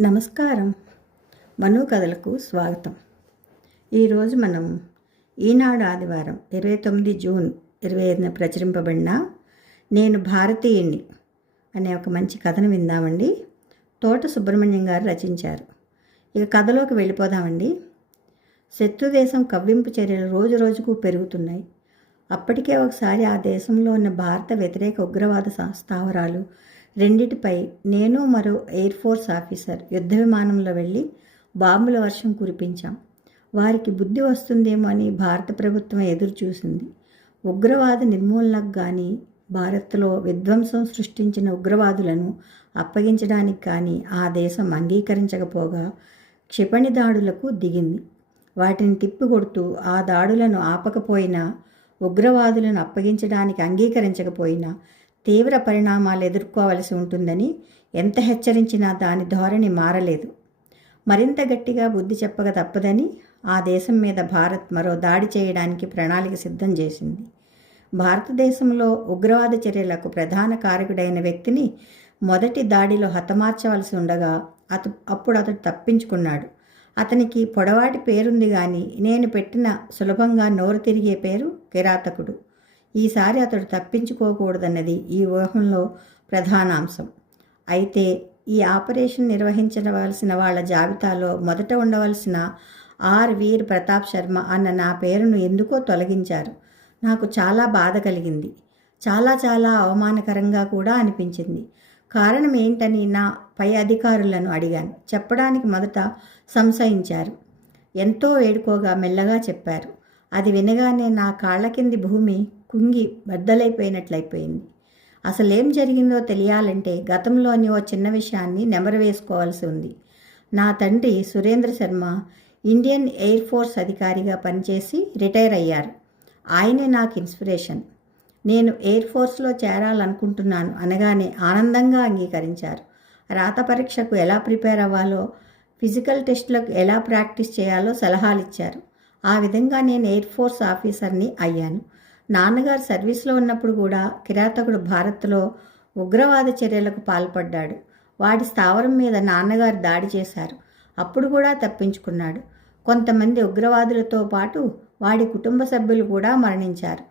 నమస్కారం. మనోకథలకు స్వాగతం. ఈరోజు మనం ఈనాడు ఆదివారం ఇరవై తొమ్మిది జూన్ ఇరవై ఐదున ప్రచురింపబడిన నేను భారతీయుణ్ణి అనే ఒక మంచి కథను విందామండి. తోట సుబ్రహ్మణ్యం గారు రచించారు. ఇక కథలోకి వెళ్ళిపోదామండి. శత్రుదేశం కవ్వింపు చర్యలు రోజు రోజుకు పెరుగుతున్నాయి. అప్పటికే ఒకసారి ఆ దేశంలో ఉన్న భారత వ్యతిరేక ఉగ్రవాద స్థావరాలు రెండిటిపై నేను మరో ఎయిర్ ఫోర్స్ ఆఫీసర్ యుద్ధ విమానంలో వెళ్ళి బాంబుల వర్షం కురిపించాం. వారికి బుద్ధి వస్తుందేమో అని భారత ప్రభుత్వం ఎదురు చూసింది ఉగ్రవాద నిర్మూలనకు కానీ భారత్లో విధ్వంసం సృష్టించిన ఉగ్రవాదులను అప్పగించడానికి కానీ ఆ దేశం అంగీకరించకపోగా క్షిపణి దాడులకు దిగింది. వాటిని తిప్పికొడుతూ ఆ దాడులను ఆపకపోయినా ఉగ్రవాదులను అప్పగించడానికి అంగీకరించకపోయినా తీవ్ర పరిణామాలు ఎదుర్కోవలసి ఉంటుందని ఎంత హెచ్చరించినా దాని ధోరణి మారలేదు. మరింత గట్టిగా బుద్ధి చెప్పక తప్పదని ఆ దేశం మీద భారత్ మరో దాడి చేయడానికి ప్రణాళిక సిద్ధం చేసింది. భారతదేశంలో ఉగ్రవాద చర్యలకు ప్రధాన కారకుడైన వ్యక్తిని మొదటి దాడిలో హతమార్చవలసి ఉండగా అత అప్పుడు అతడు తప్పించుకున్నాడు. అతనికి పొడవాటి పేరుంది కానీ నేను పెట్టిన సులభంగా నోరు తిరిగే పేరు కిరాతకుడు. ఈసారి అతడు తప్పించుకోకూడదన్నది ఈ ఊహంలో ప్రధానాంశం అయితే ఈ ఆపరేషన్ నిర్వహించవలసిన వాళ్ళ జాబితాలో మొదట ఉండవలసిన ఆర్ వీర్ ప్రతాప్ శర్మ అన్న నా పేరును ఎందుకో తొలగించారు. నాకు చాలా బాధ కలిగింది. చాలా చాలా అవమానకరంగా కూడా అనిపించింది. కారణం ఏంటని నా పై అధికారులను అడిగాను. చెప్పడానికి మొదట సంశయించారు. ఎంతో వేడుకోగా మెల్లగా చెప్పారు. అది వినగానే నా కాళ్ళ కింది భూమి కుంగి బద్దలైపోయినట్లయిపోయింది. అసలేం జరిగిందో తెలియాలంటే గతంలోని ఓ చిన్న విషయాన్ని నెమరు వేసుకోవాల్సి ఉంది. నా తండ్రి Surendra Sharma Indian air force అధికారిగా పనిచేసి రిటైర్ అయ్యారు. ఆయనే నాకు ఇన్స్పిరేషన్. నేను ఎయిర్ ఫోర్స్లో చేరాలనుకుంటున్నాను అనగానే ఆనందంగా అంగీకరించారు. రాత పరీక్షకు ఎలా ప్రిపేర్ అవ్వాలో ఫిజికల్ టెస్ట్లకు ఎలా ప్రాక్టీస్ చేయాలో సలహాలు ఇచ్చారు ఆ విధంగా నేను ఎయిర్ ఫోర్స్ ఆఫీసర్ని అయ్యాను. నాన్నగారు సర్వీస్లో ఉన్నప్పుడు కూడా కిరాతకుడు భారత్లో ఉగ్రవాద చర్యలకు పాల్పడ్డాడు. వాడి స్థావరం మీద నాన్నగారు దాడి చేశారు. అప్పుడు కూడా తప్పించుకున్నాడు. కొంతమంది ఉగ్రవాదులతో పాటు వాడి కుటుంబ సభ్యులు కూడా మరణించారు.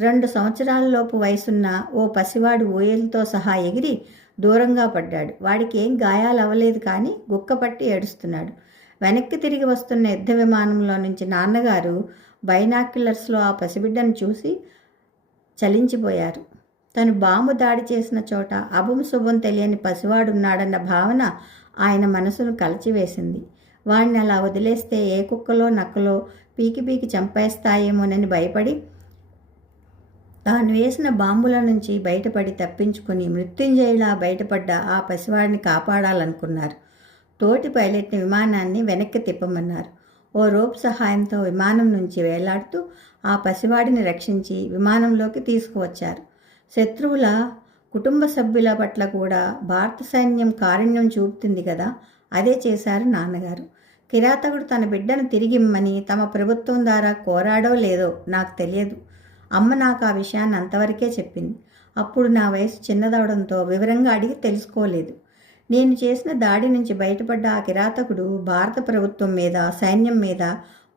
రెండు సంవత్సరాలలోపు వయసున్న ఓ పసివాడు ఊయలతో సహా ఎగిరి దూరంగా పడ్డాడు. వాడికి ఏం గాయాలు అవ్వలేదు కానీ గుక్కపట్టి ఏడుస్తున్నాడు. వెనక్కి తిరిగి వస్తున్న యుద్ధ విమానంలో నుంచి నాన్నగారు బైనాక్యులర్స్లో ఆ పసిబిడ్డను చూసి చలించిపోయారు. తను బాంబు దాడి చేసిన చోట అభం శుభం తెలియని పసివాడున్నాడన్న భావన ఆయన మనసును కలిచివేసింది. వాడిని అలా వదిలేస్తే ఏ కుక్కలో నక్కలో పీకి పీకి చంపేస్తాయేమోనని భయపడి తాను వేసిన బాంబుల నుంచి బయటపడి తప్పించుకుని మృత్యుంజయులా బయటపడ్డ ఆ పసివాడిని కాపాడాలనుకున్నారు. తోటి పైలట్ని విమానాన్ని వెనక్కి తిప్పమన్నారు. ఓ రోప్ సహాయంతో విమానం నుంచి వేలాడుతూ ఆ పసివాడిని రక్షించి విమానంలోకి తీసుకువచ్చారు. శత్రువుల కుటుంబ సభ్యుల పట్ల కూడా భారత సైన్యం కారుణ్యం చూపుతుంది కదా? అదే చేశారు నాన్నగారు. కిరాతకుడు తన బిడ్డను తిరిగిమ్మని తమ ప్రభుత్వం ద్వారా కోరాడో లేదో నాకు తెలియదు. అమ్మ నాకు ఆ విషయాన్ని అంతవరకే చెప్పింది. అప్పుడు నా వయసు చిన్నదవడంతో వివరంగా అడిగి తెలుసుకోలేదు. నేను చేసిన దాడి నుంచి బయటపడ్డ ఆ కిరాతకుడు భారత ప్రభుత్వం మీద సైన్యం మీద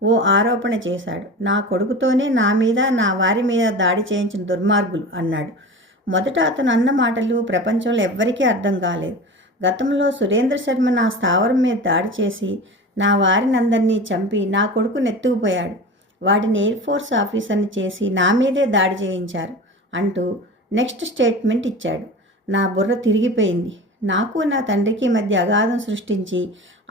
ఓ ఆరోపణ చేశాడు. నా కొడుకుతోనే నా మీద నా వారి మీద దాడి చేయించిన దుర్మార్గులు అన్నాడు. మొదట అతను అన్న మాటలు ప్రపంచంలో ఎవ్వరికీ అర్థం కాలేదు. గతంలో సురేంద్ర శర్మ నా స్థావరం మీద దాడి చేసి నా వారినందరినీ చంపి నా కొడుకు నెత్తుకుపోయాడు. వాడిని ఎయిర్ ఫోర్స్ ఆఫీసర్ని చేసి నా మీదే దాడి చేయించారు అంటూ నెక్స్ట్ స్టేట్మెంట్ ఇచ్చాడు. నా బుర్ర తిరిగిపోయింది. నాకు నా తండ్రికి మధ్య అగాధం సృష్టించి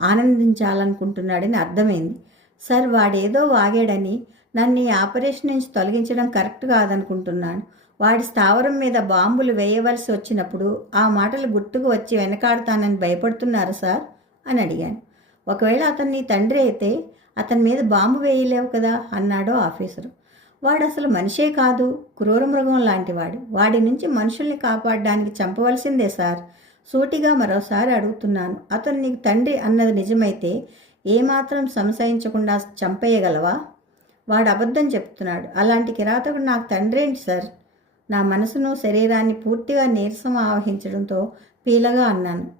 ఆనందించాలనుకుంటున్నాడని అర్థమైంది. సార్ వాడేదో వాగాడని నన్ను ఈ ఆపరేషన్ నుంచి తొలగించడం కరెక్ట్ కాదనుకుంటున్నాను వాడి స్థావరం మీద బాంబులు వేయవలసి వచ్చినప్పుడు ఆ మాటలు గుర్తుకు వచ్చి వెనకాడతానని భయపడుతున్నారు సార్ అని అడిగాను. ఒకవేళ అతను నీ తండ్రి అయితే అతని మీద బాంబు వేయలేవు కదా అన్నాడు ఆఫీసరు. వాడు అసలు మనిషే కాదు క్రూర మృగం లాంటివాడు వాడి నుంచి మనుషుల్ని కాపాడడానికి చంపవలసిందే సార్. సూటిగా మరోసారి అడుగుతున్నాను. అతను నీకు తండ్రి అన్నది నిజమైతే ఏమాత్రం సంశయించకుండా చంపేయగలవా? వాడు అబద్ధం చెప్తున్నాడు. అలాంటి కిరాతకుడు నాకు తండ్రి ఏంటి సార్? నా మనసును శరీరాన్ని పూర్తిగా నీరసం ఆవహించడంతో పీలగా అన్నాను.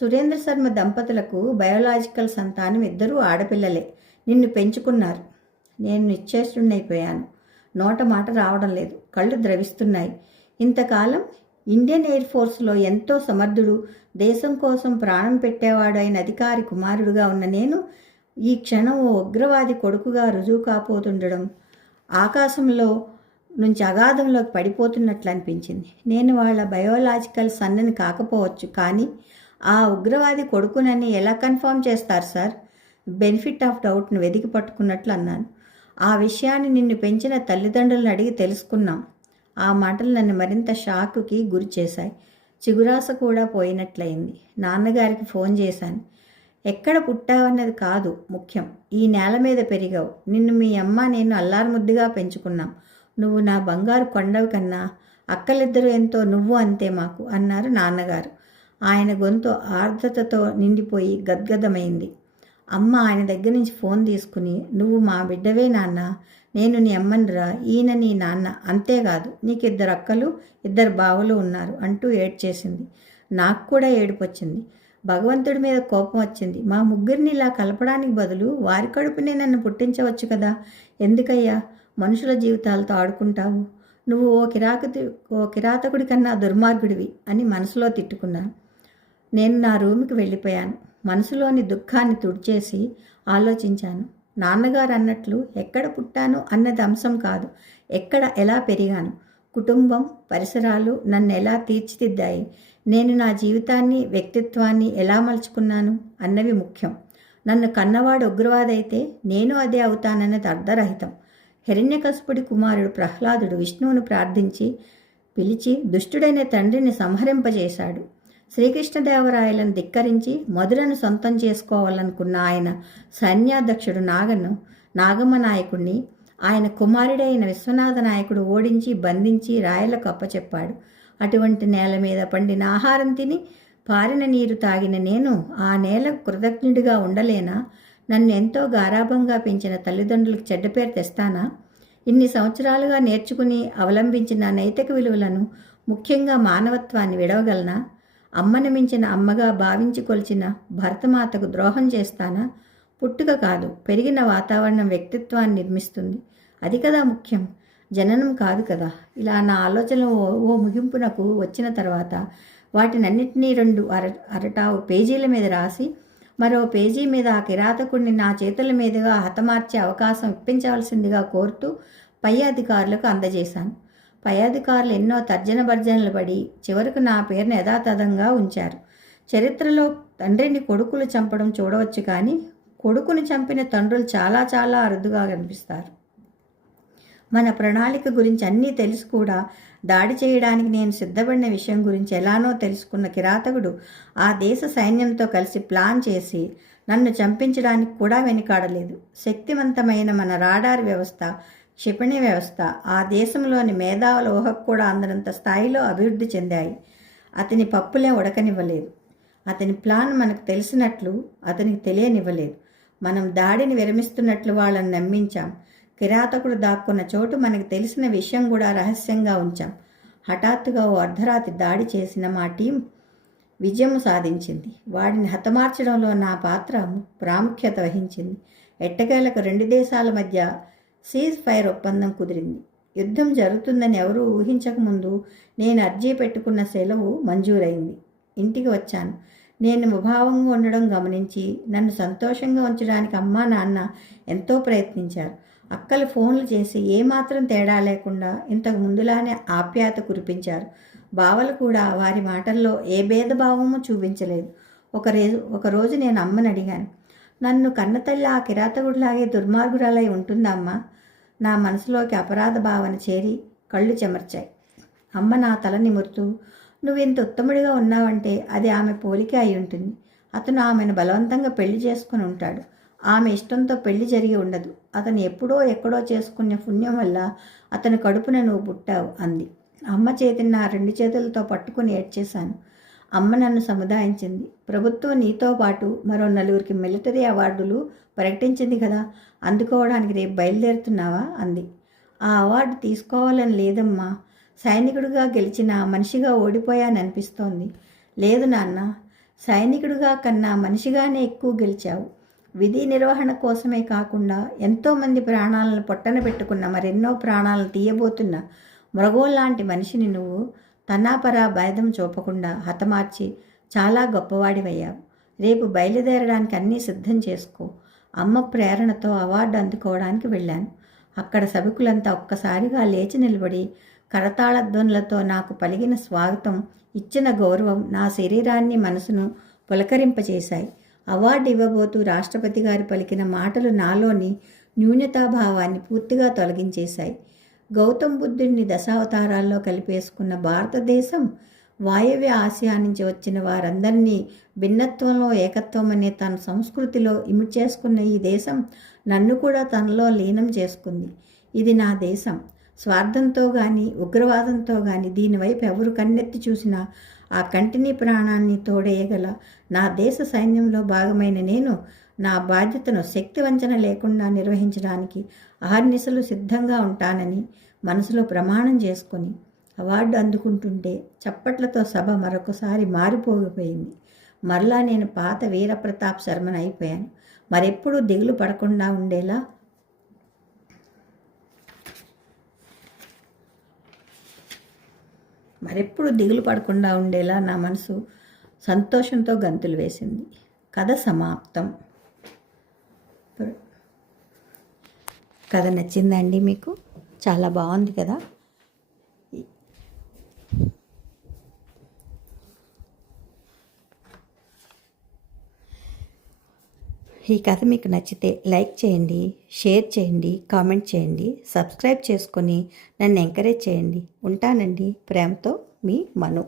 సురేంద్ర శర్మ దంపతులకు బయోలాజికల్ సంతానం ఇద్దరూ ఆడపిల్లలే. నిన్ను పెంచుకున్నారు. నేను నిశ్చేష్టున్నైపోయాను నోట మాట రావడం లేదు. కళ్ళు ద్రవిస్తున్నాయి. ఇంతకాలం ఇండియన్ ఎయిర్ ఫోర్స్లో ఎంతో సమర్థుడు దేశం కోసం ప్రాణం పెట్టేవాడు అయిన అధికారి కుమారుడుగా ఉన్న నేను ఈ క్షణం ఓ ఉగ్రవాది కొడుకుగా రుజువు కాపోతుండడం ఆకాశంలో నుంచి అగాధంలోకి పడిపోతున్నట్లు అనిపించింది. నేను వాళ్ళ బయోలాజికల్ సన్నని కాకపోవచ్చు కానీ ఆ ఉగ్రవాది కొడుకునని ఎలా కన్ఫర్మ్ చేస్తారు సార్? బెనిఫిట్ ఆఫ్ డౌట్ను వెతికి పట్టుకున్నట్లు అన్నాను. ఆ విషయాన్ని నిన్ను పెంచిన తల్లిదండ్రులను అడిగి తెలుసుకున్నాం. ఆ మాటలు నన్ను మరింత షాకుకి గురి చేశాయి. చిగురాస కూడా పోయినట్లయింది. నాన్నగారికి ఫోన్ చేశాను. ఎక్కడ పుట్టావన్నది కాదు ముఖ్యం. ఈ నేల మీద పెరిగావు. నిన్ను మీ అమ్మ నేను అల్లారుముద్దుగా పెంచుకున్నాం. నువ్వు నా బంగారు కొండవు కన్నా అక్కలిద్దరూ ఎంతో నువ్వు అంతే మాకు అన్నారు నాన్నగారు. ఆయన గొంతు ఆర్ద్రతతో నిండిపోయి గద్గదమైంది. అమ్మ ఆయన దగ్గర నుంచి ఫోన్ తీసుకుని నువ్వు మా బిడ్డవే నాన్న. నేను నీ అమ్మనిరా ఈయన నీ నాన్న. అంతేకాదు నీకు ఇద్దరు అక్కలు ఇద్దరు బావులు ఉన్నారు అంటూ ఏడ్చేసింది. నాకు కూడా ఏడుపొచ్చింది. భగవంతుడి మీద కోపం వచ్చింది. మా ముగ్గురిని ఇలా కలపడానికి బదులు వారి కడుపునే నన్ను పుట్టించవచ్చు కదా? ఎందుకయ్యా? మనుషుల జీవితాలతో ఆడుకుంటావు. నువ్వు ఓ కిరాకతి ఓ కిరాతకుడి కన్నా దుర్మార్గుడివి అని మనసులో తిట్టుకున్నాను నేను నా రూమ్కి వెళ్ళిపోయాను. మనసులోని దుఃఖాన్ని తుడిచేసి ఆలోచించాను. నాన్నగారు అన్నట్లు ఎక్కడ పుట్టాను అన్నది అంశం కాదు. ఎక్కడ ఎలా పెరిగాను? కుటుంబం పరిసరాలు నన్ను ఎలా తీర్చిదిద్దాయి? నేను నా జీవితాన్ని వ్యక్తిత్వాన్ని ఎలా మలుచుకున్నాను? అన్నవి ముఖ్యం. నన్ను కన్నవాడు ఉగ్రవాదైతే నేను అదే అవుతానన్నది అర్ధరహితం హిరణ్యకసుపుడి కుమారుడు ప్రహ్లాదుడు విష్ణువును ప్రార్థించి పిలిచి దుష్టుడైన తండ్రిని సంహరింపజేశాడు. శ్రీకృష్ణదేవరాయలను ధిక్కరించి మధురను సొంతం చేసుకోవాలనుకున్న ఆయన సైన్యాధ్యక్షుడు నాగను నాగమ్మ నాయకుడిని ఆయన కుమారుడైన విశ్వనాథ నాయకుడు ఓడించి బంధించి రాయలకు అప్పచెప్పాడు. అటువంటి నేల మీద పండిన ఆహారం తిని పారిన నీరు తాగిన నేను ఆ నేలకు కృతజ్ఞుడిగా ఉండలేనా? నన్ను ఎంతో గారాభంగా పెంచిన తల్లిదండ్రులకు చెడ్డ పేరు తెస్తానా? ఇన్ని సంవత్సరాలుగా నేర్చుకుని అవలంబించిన నైతిక విలువలను ముఖ్యంగా మానవత్వాన్ని విడవగలనా? అమ్మను మించిన అమ్మగా భావించి కొలిచిన భరతమాతకు ద్రోహం చేస్తానా? పుట్టుక కాదు పెరిగిన వాతావరణం వ్యక్తిత్వాన్ని నిర్మిస్తుంది. అది కదా ముఖ్యం. జననం కాదు కదా. ఇలా నా ఆలోచన ఓ ఓ ముగింపునకు వచ్చిన తర్వాత వాటినన్నింటినీ రెండు అర అరటావు పేజీల మీద రాసి మరో పేజీ మీద ఆ కిరాతకుడిని నా చేతుల మీదుగా హతమార్చే అవకాశం ఇప్పించవలసిందిగా కోరుతూ పై అధికారులకు అందజేశాను. పై అధికారులు ఎన్నో తర్జన భర్జనలు పడి చివరకు నా పేరును యథాతథంగా ఉంచారు. చరిత్రలో తండ్రిని కొడుకులు చంపడం చూడవచ్చు కానీ కొడుకుని చంపిన తండ్రులు చాలా చాలా అరుదుగా కనిపిస్తారు. మన ప్రణాళిక గురించి అన్నీ తెలుసు కూడా. దాడి చేయడానికి నేను సిద్ధపడిన విషయం గురించి ఎలానో తెలుసుకున్న కిరాతకుడు ఆ దేశ సైన్యంతో కలిసి ప్లాన్ చేసి నన్ను చంపించడానికి కూడా వెనుకాడలేదు. శక్తివంతమైన మన రాడార్ వ్యవస్థ క్షిపణి వ్యవస్థ. ఆ దేశంలోని మేధావుల ఊహకు కూడా అందనంత స్థాయిలో అభివృద్ధి చెందాయి. అతని పప్పులే ఉడకనివ్వలేదు. అతని ప్లాన్ మనకు తెలిసినట్లు అతనికి తెలియనివ్వలేదు. మనం దాడిని విరమిస్తున్నట్లు వాళ్ళని నమ్మించాం. కిరాతకుడు దాక్కున్న చోటు మనకు తెలిసిన విషయం కూడా రహస్యంగా ఉంచాం. హఠాత్తుగా ఓ అర్ధరాత్రి దాడి చేసిన మా టీం విజయం సాధించింది. వాడిని హతమార్చడంలో నా పాత్ర ప్రాముఖ్యత వహించింది. ఎట్టకేలకు రెండు దేశాల మధ్య సీజ్ ఫైర్ ఒప్పందం కుదిరింది. యుద్ధం జరుగుతుందని ఎవరూ ఊహించకముందు నేను అర్జీ పెట్టుకున్న సెలవు మంజూరైంది. ఇంటికి వచ్చాను. నేను ముభావంగా ఉండడం గమనించి నన్ను సంతోషంగా ఉంచడానికి అమ్మా నాన్న ఎంతో ప్రయత్నించారు. అక్కలు ఫోన్లు చేసి ఏమాత్రం తేడా లేకుండా ఇంతకు ముందులానే ఆప్యాయత కురిపించారు. బావలు కూడా వారి మాటల్లో ఏ భేదభావము చూపించలేదు. ఒక ఒకరోజు నేను అమ్మని అడిగాను. నన్ను కన్నతల్లి ఆ కిరాతకుడిలాగే దుర్మార్గురాలై ఉంటుందమ్మా. నా మనసులోకి అపరాధ భావన చేరి కళ్ళు చెమర్చాయి. అమ్మ నా తల నిమురుతూ నువ్వు ఇంత ఉత్తముడిగా ఉన్నావంటే అది ఆమె పోలిక అయి ఉంటుంది. అతను ఆమెను బలవంతంగా పెళ్ళి చేసుకుని ఉంటాడు. ఆమె ఇష్టంతో పెళ్ళి జరిగి ఉండదు. అతను ఎప్పుడో ఎక్కడో చేసుకునే పుణ్యం వల్ల అతని కడుపున నువ్వు పుట్టావు అంది. అమ్మ చేతిని నా రెండు చేతులతో పట్టుకుని ఏడ్చేశాను. అమ్మ నన్ను సముదాయించింది. ప్రభుత్వం నీతో పాటు మరో నలుగురికి మిలిటరీ అవార్డులు ప్రకటించింది కదా అందుకోవడానికి రేపు బయలుదేరుతున్నావా? అంది. ఆ అవార్డు తీసుకోవాలని లేదమ్మా సైనికుడిగా గెలిచిన మనిషిగా ఓడిపోయాననిపిస్తోంది. లేదు నాన్న సైనికుడిగా కన్నా మనిషిగానే ఎక్కువ గెలిచావు. విధి నిర్వహణ కోసమే కాకుండా ఎంతోమంది ప్రాణాలను పొట్టన పెట్టుకున్న మరెన్నో ప్రాణాలను తీయబోతున్న మృగోల్లాంటి మనిషిని నువ్వు తనాపరా భేదం చూపకుండా హతమార్చి చాలా గొప్పవాడివయ్యావు. రేపు బయలుదేరడానికి అన్నీ సిద్ధం చేసుకో. అమ్మ ప్రేరణతో అవార్డు అందుకోవడానికి వెళ్ళాను. అక్కడ సభికులంతా ఒక్కసారిగా లేచి నిలబడి కరతాళధ్వనులతో నాకు పలిగిన స్వాగతం ఇచ్చిన గౌరవం నా శరీరాన్ని మనసును పులకరింపచేశాయి అవార్డు ఇవ్వబోతూ రాష్ట్రపతి గారు పలికిన మాటలు నాలోని న్యూనతాభావాన్ని పూర్తిగా తొలగించేశాయి. గౌతమ్ బుద్ధుడిని దశావతారాల్లో కలిపేసుకున్న భారతదేశం వాయవ్య ఆసియా నుంచి వచ్చిన వారందరినీ భిన్నత్వంలో ఏకత్వం అనే తన సంస్కృతిలో ఇమిడ్చేసుకున్న ఈ దేశం నన్ను కూడా తనలో లీనం చేసుకుంది. ఇది నా దేశం. స్వార్థంతో కానీ ఉగ్రవాదంతో కానీ దీనివైపు ఎవరు కన్నెత్తి చూసినా ఆ కంటిని ప్రాణాన్ని తోడేయగల నా దేశ సైన్యంలో భాగమైన నేను నా బాధ్యతను శక్తి వంచన లేకుండా నిర్వహించడానికి అహర్నిశలు సిద్ధంగా ఉంటానని మనసులో ప్రమాణం చేసుకొని అవార్డు అందుకుంటుంటే చప్పట్లతో సభ మరొకసారి మారిపోగిపోయింది మరలా నేను పాత వీరప్రతాప్ శర్మను అయిపోయాను. మరెప్పుడూ దిగులు పడకుండా ఉండేలా మరెప్పుడు దిగులు పడకుండా ఉండేలా నా మనసు సంతోషంతో గంతులు వేసింది. కథ సమాప్తం. కథ నచ్చిందండి మీకు? చాలా బాగుంది కదా? ఈ కథ మీకు నచ్చితే లైక్ చేయండి షేర్ చేయండి కామెంట్ చేయండి సబ్స్క్రైబ్ చేసుకొని నన్ను ఎంకరేజ్ చేయండి. ఉంటానండి ప్రేమతో మీ మను.